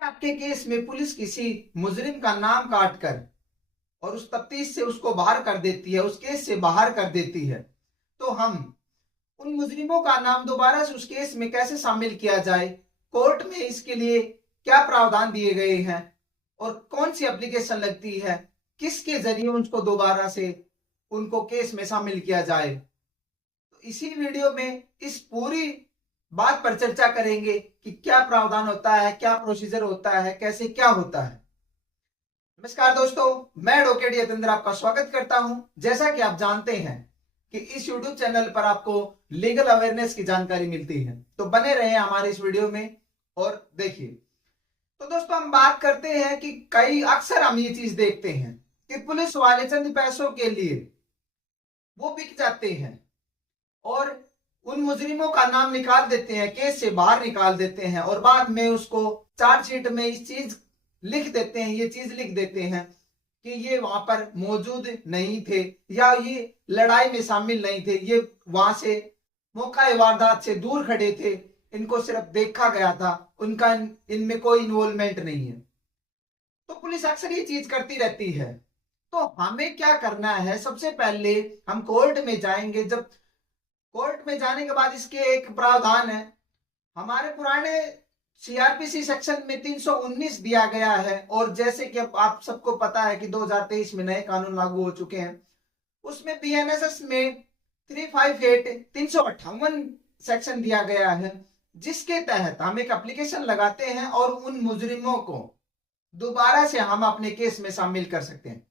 आपके केस में पुलिस किसी मुजरिम का नाम काटकर और उस तफ्तीश से उसको बाहर कर देती है, उस केस से बाहर कर देती है, तो हम उन मुजरिमों का नाम दोबारा से उस केस में कैसे शामिल किया जाए, कोर्ट में इसके लिए क्या प्रावधान दिए गए हैं और कौन सी एप्लीकेशन लगती है, किसके जरिए उनको दोबारा से उनको केस में शामिल किया जाए। तो इसी वीडियो में इस पूरी बात पर चर्चा करेंगे कि क्या प्रावधान होता है, क्या प्रोसीजर होता है, कैसे क्या होता है। नमस्कार दोस्तों, मैं एडवोकेट यतेंद्र आपका स्वागत करता हूं। जैसा कि आप जानते हैं कि इस YouTube चैनल पर आपको लीगल अवेयरनेस की जानकारी मिलती है, तो बने रहे हमारे इस वीडियो में और देखिए। तो दोस्तों, हम बात करते हैं कि अक्सर हम ये चीज देखते हैं कि पुलिस वाले चंद पैसों के लिए वो बिक जाते हैं और उन मुजरिमों का नाम निकाल देते हैं, केस से बाहर निकाल देते हैं और बाद में उसको चार्जशीट में इस चीज लिख देते हैं, ये चीज लिख देते हैं कि ये वहां पर मौजूद नहीं थे या ये लड़ाई में शामिल नहीं थे, ये वहां से मौका वारदात से दूर खड़े थे, इनको सिर्फ देखा गया था, उनका इनमें कोई इन्वॉल्वमेंट नहीं है। तो पुलिस अक्सर ये चीज करती रहती है। तो हमें क्या करना है, सबसे पहले हम कोर्ट में जाएंगे। जब कोर्ट में जाने के बाद इसके एक प्रावधान है, हमारे पुराने सीआरपीसी सेक्शन में 319 दिया गया है और जैसे कि अब आप सबको पता है कि 2023 में नए कानून लागू हो चुके हैं, उसमें बीएनएसएस में 358 सेक्शन दिया गया है, जिसके तहत हम एक एप्लीकेशन लगाते हैं और उन मुजरिमों को दोबारा से हम अपने केस में शामिल कर सकते हैं।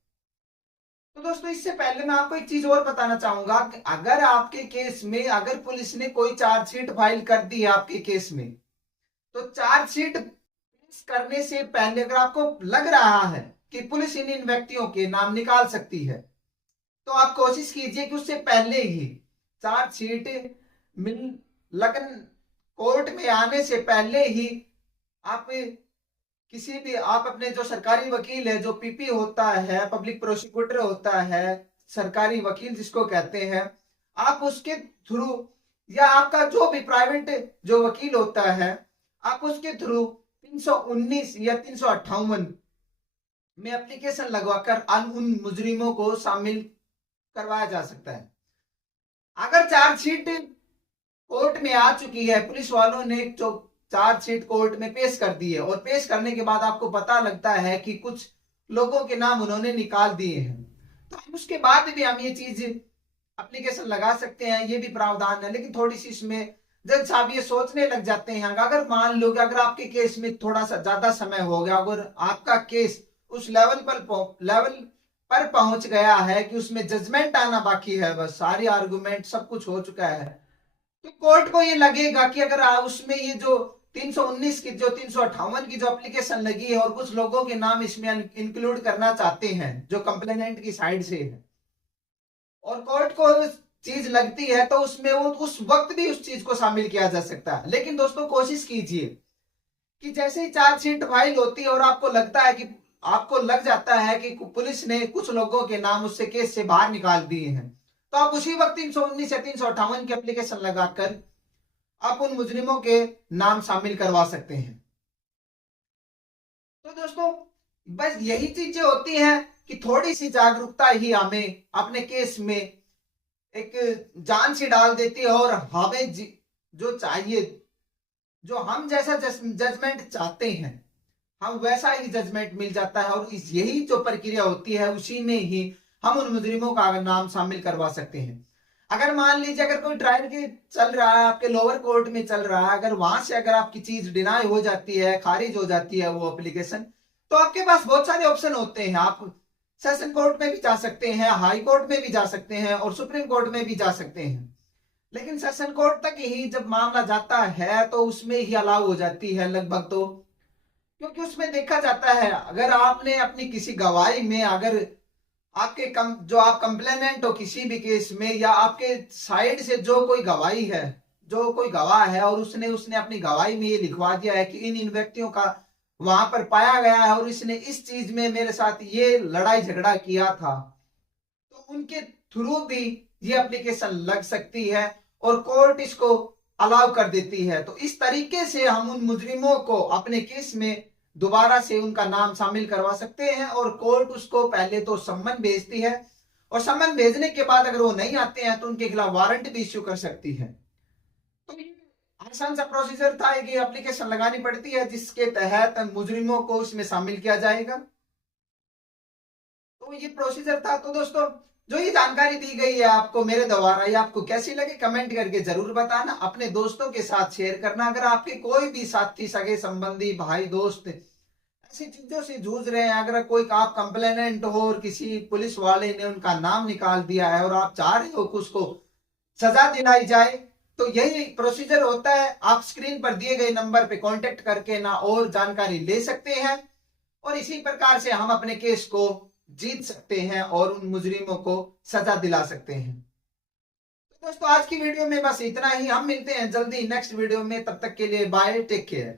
तो दोस्तों, इससे पहले मैं आपको एक चीज और बताना चाहूंगा कि अगर आपके केस में अगर पुलिस ने कोई चार्जशीट फाइल कर दी है आपके केस में, तो चार्जशीट करने से पहले अगर आपको लग रहा है कि पुलिस इन व्यक्तियों के नाम निकाल सकती है, तो आप कोशिश कीजिए कि उससे पहले ही चार्जशीट लगन कोर्ट में आने से पहले ही आप किसी भी आप अपने जो सरकारी वकील है, जो पीपी होता है, पब्लिक प्रोसिक्यूटर होता है, सरकारी वकील जिसको कहते हैं, आप उसके थ्रू या आपका जो भी प्राइवेट जो वकील होता है, आप उसके थ्रू 319 या 358 में एप्लीकेशन लगवाकर उन मुजरिमों को शामिल करवाया जा सकता है। अगर चार्जशीट कोर्ट में आ चुकी है, पुलिस वालों ने जो चार्जशीट कोर्ट में पेश कर दी है और पेश करने के बाद आपको पता लगता है कि कुछ लोगों के नाम उन्होंने निकाल दिए हैं, तो हम उसके बाद भी हम ये चीज एप्लीकेशन लगा सकते हैं, ये भी प्रावधान है। लेकिन थोड़ी सी इसमें जज साहब ये सोचने लग जाते हैं, अगर मान लो कि अगर आपके केस में थोड़ा सा ज्यादा समय हो गया, अगर आपका केस उस लेवल पर पहुंच गया है कि उसमें जजमेंट आना बाकी है, बस सारी आर्गुमेंट सब कुछ हो चुका है, तो कोर्ट को ये लगेगा कि अगर उसमें ये जो 319 की जो 358 की जो एप्लीकेशन लगी है और कुछ लोगों के नाम इसमें इंक्लूड करना चाहते हैं जो कंप्लेनेंट की साइड से है, और कोर्ट को चीज लगती है, तो उसमें वो उस वक्त भी उस चीज को शामिल किया जा सकता है। लेकिन दोस्तों, कोशिश कीजिए कि जैसे ही चार्जशीट फाइल होती है और आपको लगता है कि आपको लग जाता है कि पुलिस ने कुछ लोगों के नाम उससे केस से बाहर निकाल दिए हैं, तो आप उसी वक्त 319 या 358 की एप्लीकेशन लगाकर आप उन मुजरिमों के नाम शामिल करवा सकते हैं। तो दोस्तों, बस यही चीजें होती हैं कि थोड़ी सी जागरूकता ही हमें अपने केस में एक जान से डाल देती है और हमें जो चाहिए, जो हम जैसा जजमेंट चाहते हैं, हम वैसा ही जजमेंट मिल जाता है और यही जो प्रक्रिया होती है उसी में ही हम उन मुजरिमों का नाम शामिल करवा सकते हैं। अगर मान लीजिए अगर कोई ट्रायल के चल रहा है, आपके लोअर कोर्ट में चल रहा है, अगर वहां से अगर आपकी चीज डिनाई हो जाती है, खारिज हो जाती है वो एप्लीकेशन, तो आपके पास बहुत सारे ऑप्शन होते हैं। आप सेशन कोर्ट में भी जा सकते हैं, हाई कोर्ट में भी जा सकते हैं और सुप्रीम कोर्ट में भी जा सकते हैं। लेकिन सेशन कोर्ट तक ही जब मामला जाता है तो उसमें ही अलाउ हो जाती है लगभग, तो क्योंकि उसमें देखा जाता है अगर आपने अपनी किसी गवाही में, अगर आपके जो आप कंप्लेनेंट हो किसी भी केस में, या आपके साइड से जो कोई गवाही है, जो कोई गवाह है और उसने अपनी गवाही में ये लिखवा दिया है कि इन व्यक्तियों का वहां पर पाया गया है और इसने इस चीज में मेरे साथ ये लड़ाई झगड़ा किया था, तो उनके थ्रू भी ये एप्लीकेशन लग सकती है और कोर्ट इसको अलाउ कर देती है। तो इस तरीके से हम उन मुजरिमों को अपने केस में दोबारा से उनका नाम शामिल करवा सकते हैं और कोर्ट उसको पहले तो सम्मन भेजती है और सम्मन भेजने के बाद अगर वो नहीं आते हैं तो उनके खिलाफ वारंट भी इश्यू कर सकती है। तो ये आसान सा प्रोसीजर था कि एप्लीकेशन लगानी पड़ती है जिसके तहत मुजरिमों को उसमें शामिल किया जाएगा। तो ये प्रोसीजर था। तो दोस्तों जो ये जानकारी दी गई है आपको मेरे द्वारा, ये आपको कैसी लगी कमेंट करके जरूर बताना, अपने दोस्तों के साथ शेयर करना। अगर आपके कोई भी साथी, सगे संबंधी, भाई, दोस्त ऐसी चीजों से जूझ रहे हैं, अगर कोई आप कंप्लेनेंट हो और किसी पुलिस वाले ने उनका नाम निकाल दिया है और आप चाह रहे हो कि उसको सजा दिलाई जाए, तो यही प्रोसीजर होता है। आप स्क्रीन पर दिए गए नंबर पे कांटेक्ट करके ना और जानकारी ले सकते हैं और इसी प्रकार से हम अपने केस को जीत सकते हैं और उन मुजरिमों को सजा दिला सकते हैं। तो दोस्तों आज की वीडियो में बस इतना ही। हम मिलते हैं जल्दी नेक्स्ट वीडियो में, तब तक के लिए बाय, टेक केयर।